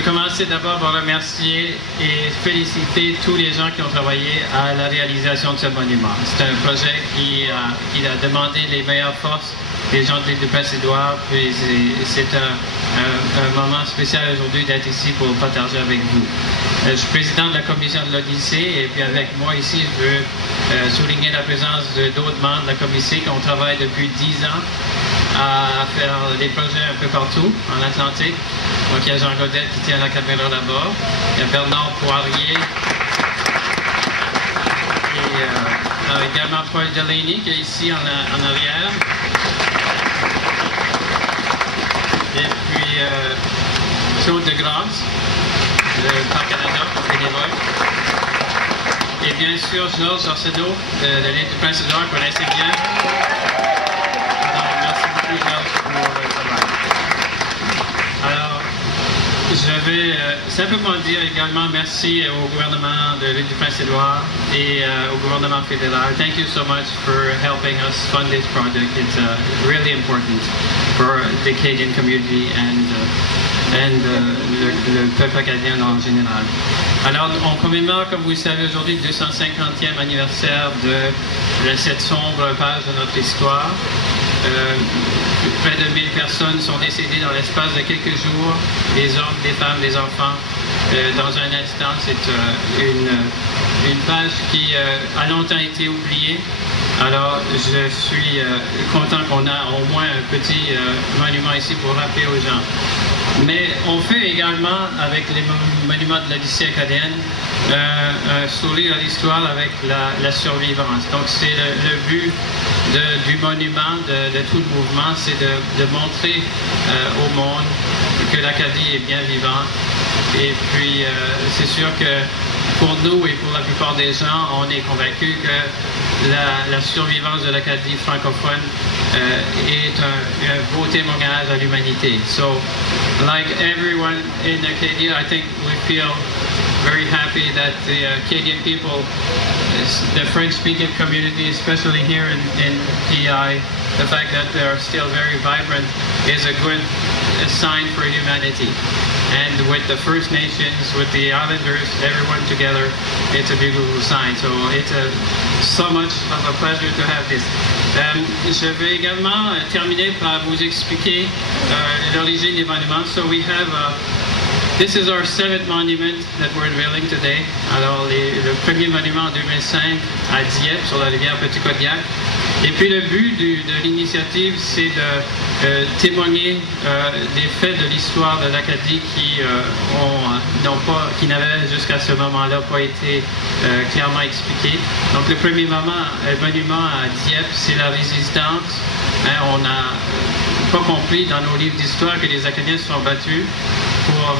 veux commencer d'abord par remercier et féliciter tous les gens qui ont travaillé à la réalisation de ce monument. C'est un projet qui a demandé les meilleures forces des gens de l'île du Prince-Édouard, puis c'est un moment spécial aujourd'hui d'être ici pour partager avec vous. Je suis président de la commission de l'Odyssée et puis avec moi ici, je veux souligner la présence d'autres membres de la commission qui travaillent depuis 10 ans à faire des projets un peu partout en Atlantique. Donc il y a Jean Godet qui tient la caméra là-bas, il y a Bernard Poirier et également Paul Delaney qui est ici en arrière. Et puis Claude Degrasse, le Parc Canada, bénévole. Et bien sûr, Georges Arsenault de l'île du Prince-Édouard, qu'on connaissez bien. Alors, merci beaucoup, Georges, pour le travail. Alors, je vais simplement dire également merci au gouvernement de l'île du Prince-Édouard et au gouvernement fédéral. Thank you so much for helping us fund this project. It's really important for the Acadian community and le peuple acadien en général. Alors, on commémore, comme vous le savez aujourd'hui, le 250e anniversaire de cette sombre page de notre histoire. Près de 1000 personnes sont décédées dans l'espace de quelques jours, des hommes, des femmes, des enfants. Dans un instant, c'est une page qui a longtemps été oubliée. Alors, je suis content qu'on a au moins un petit monument ici pour rappeler aux gens. Mais on fait également, avec les monuments de l'Odyssée acadienne, un sourire à l'histoire avec la survivance. Donc, c'est le but du monument, de tout le mouvement, c'est de montrer au monde que l'Acadie est bien vivante. Et puis, c'est sûr que pour nous et pour la plupart des gens, on est convaincus que la survivance de l'Acadie francophone est un beau témoignage à l'humanité. So, like everyone in Acadia, I think we feel very happy that the Acadian people, the French-speaking community, especially here in PEI, the fact that they are still very vibrant is a good sign for humanity. And with the First Nations, with the Islanders, everyone together, it's a beautiful sign. So it's so much of a pleasure to have this. Je vais également terminer par vous expliquer l'origine des monuments. So we have, this is our 7th monument that we're unveiling today. Alors le premier monument en 2005 à Dieppe, sur la rivière Petit-Kodiak. Et puis le but de l'initiative, c'est de témoigner des faits de l'histoire de l'Acadie qui n'avaient jusqu'à ce moment-là pas été clairement expliqués. Donc le premier monument à Dieppe, c'est la résistance. On n'a pas compris dans nos livres d'histoire que les Acadiens se sont battus pour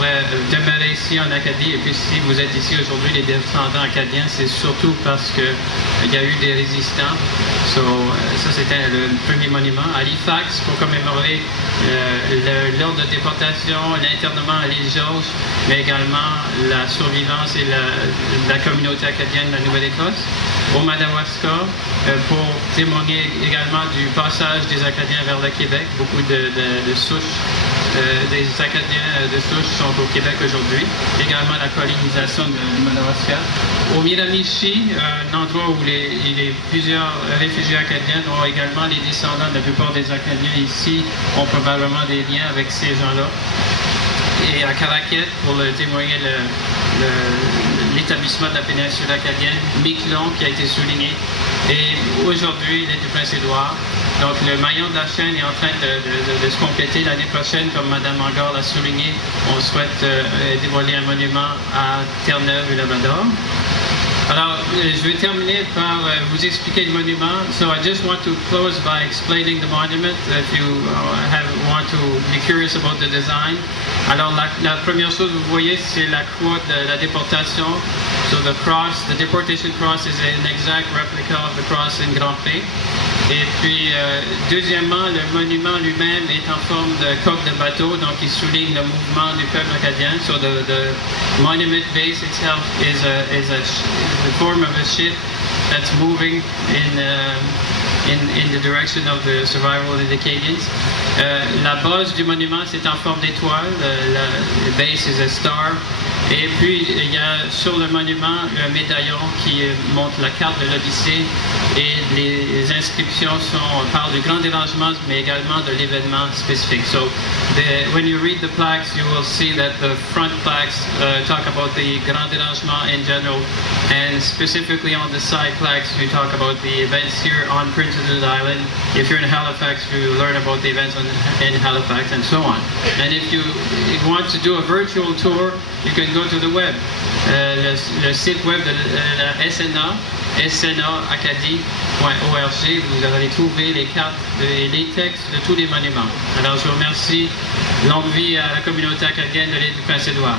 demeurer ici en Acadie. Et puis si vous êtes ici aujourd'hui, les descendants acadiens, c'est surtout parce qu'il y a eu des résistants. Ça, c'était le premier monument. À Halifax, pour commémorer l'ordre de déportation, l'internement à l'île George, mais également la survivance et la communauté acadienne de la Nouvelle-Écosse. Au Madawaska, pour témoigner également du passage des Acadiens vers le Québec. Beaucoup de souches des Acadiens de souche sont au Québec aujourd'hui. Également la colonisation du Madawaska. Au Miramichi, un endroit où plusieurs réfugiés acadiens, dont également les descendants de la plupart des Acadiens ici, ont probablement des liens avec ces gens-là. Et à Caraquet, pour témoigner l'établissement de la péninsule acadienne, Miquelon qui a été souligné. Et aujourd'hui, l'île du Prince-Édouard. Donc le maillon de la chaîne est en train de se compléter l'année prochaine, comme Mme Mangard l'a souligné. On souhaite dévoiler un monument à Terre-Neuve et Labrador. Alors, je vais terminer par vous expliquer le monument. So I just want to close by explaining the monument if you want to be curious about the design. Alors, la première chose que vous voyez, c'est la croix de la déportation. So the cross, the deportation cross is an exact replica of the cross in Grand Pré. Et puis, deuxièmement, le monument lui-même est en forme de coque de bateau, donc il souligne le mouvement du peuple acadien. So the monument base itself is the form of a ship that's moving in the direction of the survival of the Acadians. La base du monument, c'est en forme d'étoile. The base is a star. Et puis, il y a sur le monument un médaillon qui montre la carte de l'Odyssée et les inscriptions parlent du grand dérangement, mais également de l'événement spécifique. So, when you read the plaques, you will see that the front plaques talk about the grand dérangement in general, and specifically on the side plaques, you talk about the events here on Prince Edward Island. If you're in Halifax, you learn about the events in Halifax, and so on. And if you want to do a virtual tour, you can go to the web, le site web de la SNA, snaacadie.org. Vous allez trouver les cartes et les textes de tous les monuments. Alors, je vous remercie. Longue vie à la communauté acadienne de l'île du Prince-Édouard.